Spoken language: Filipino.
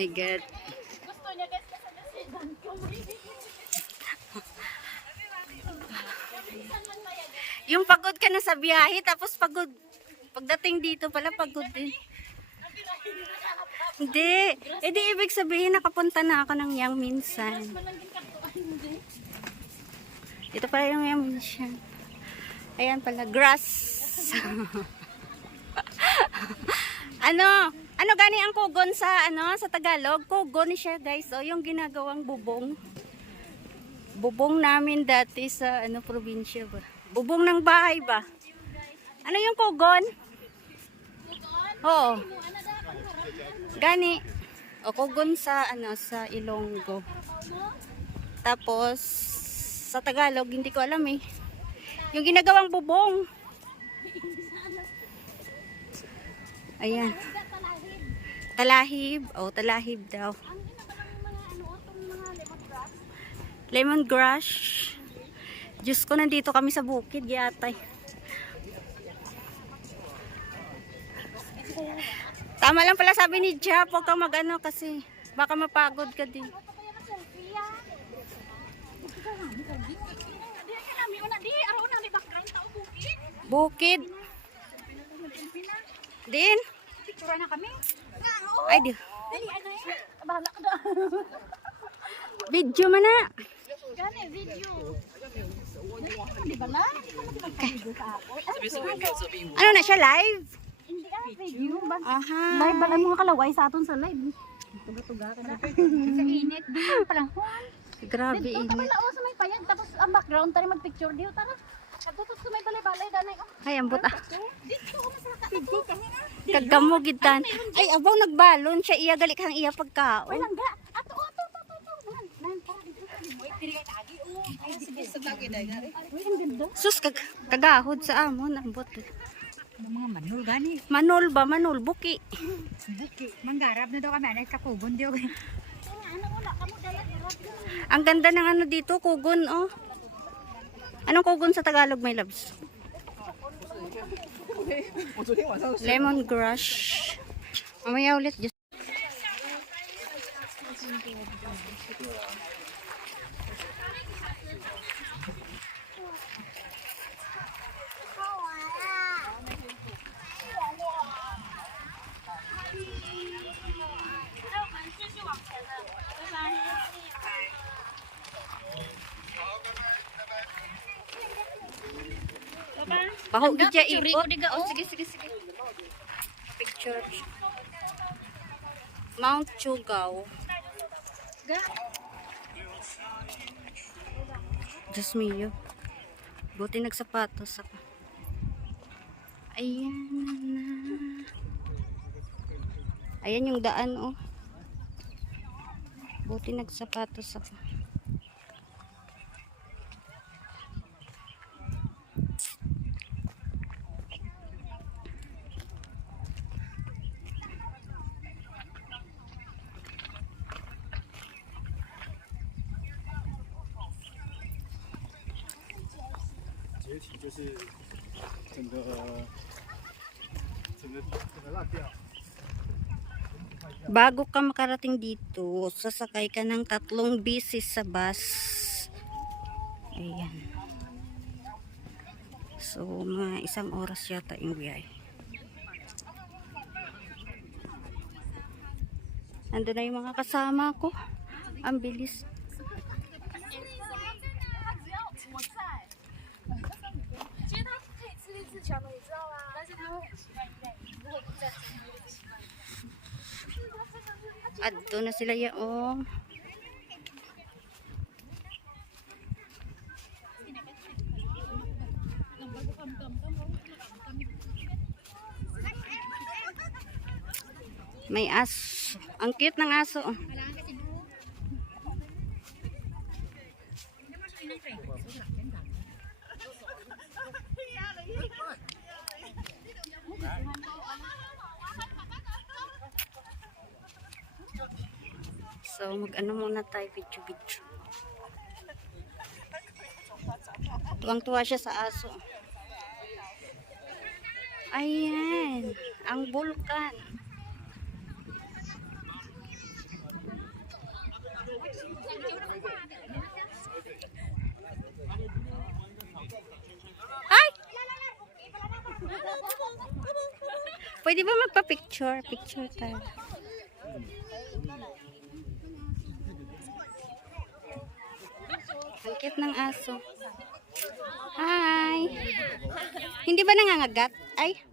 my God. Gusto niya guys kasi nasidan ko. Yung pagod ka na sa biyahe, tapos pagod. Pagdating dito pala, pagod din. Hindi. Eh di ibig sabihin, nakapunta na ako ng Yang minsan. Ito pala yung Yang minsan. Ayan pala, grass. Ano gani ang kugon sa sa Tagalog? Kugon siya, guys. O yung ginagawang bubong. Bubong namin dati sa probinsya ba? Bubong ng bahay ba? Ano yung kugon? Oo. Gani. O kugon sa sa Ilonggo. Tapos sa Tagalog hindi ko alam eh. Yung ginagawang bubong. Ayan. Talahib. O talahib daw. Lemongrass. Diyos ko, nandito kami sa bukid yatay. Tama lang pala sabi ni Jap, huwag kang mag-ano kasi baka mapagod ka din. Bukid. Din? Picture na kami. Ay, di. Bahala ka na. Video man na. Gani, video. Di ba na? Ano na siya, live? Hindi video. Aha. Live ba lang mga kalaway sa aton sa live? Tuga-tuga ka na. Sa init. Di yung palanghon. Grabe Dito init. ka pala sa may payag. Tapos ang background tari mag-picture diyo. Tara. Kadto sa may balay-balay. Danay. Ay, ambot ah. Dito ko masaka. Dito ka nga. Kagamugitan. Ay, abaw nagbalon siya. Iya gali kang iya pagkaon. Walang ga. Ato. Sus, kagahod sa amon. Ambot. Mga manol gani. Manol ba? Manol. Buki. Buki. Manggarap na daw kami. Anay sa kubon diyo. Ang ganda ng dito. Kugon, oh. Anong kugon sa Tagalog, my loves? Lemongrass. Mamaya ulit. Just Baho gidya ipot. Oh, sige. Picture. Mount Chugao. Diyos mio. Buti nagsapatos ako. Ayan na. Ayan yung daan, oh. Buti nagsapatos ako. Bago ka makarating dito, sasakay ka ng 3 bisis sa bus. Ayan. So, mga 1 oras yata yung biyahe. Nandun na yung mga kasama ko. Ang bilis. Adto na sila yaong. May aso. Ang cute ng aso. So, mag-ano muna tayo, video. Tuwang-tuwa siya sa aso. Ayan, ang bulkan. Ay! Pwede ba magpa-picture? Picture tayo. Ang cute ng aso. Hi! Hindi ba nangangagat? Ay!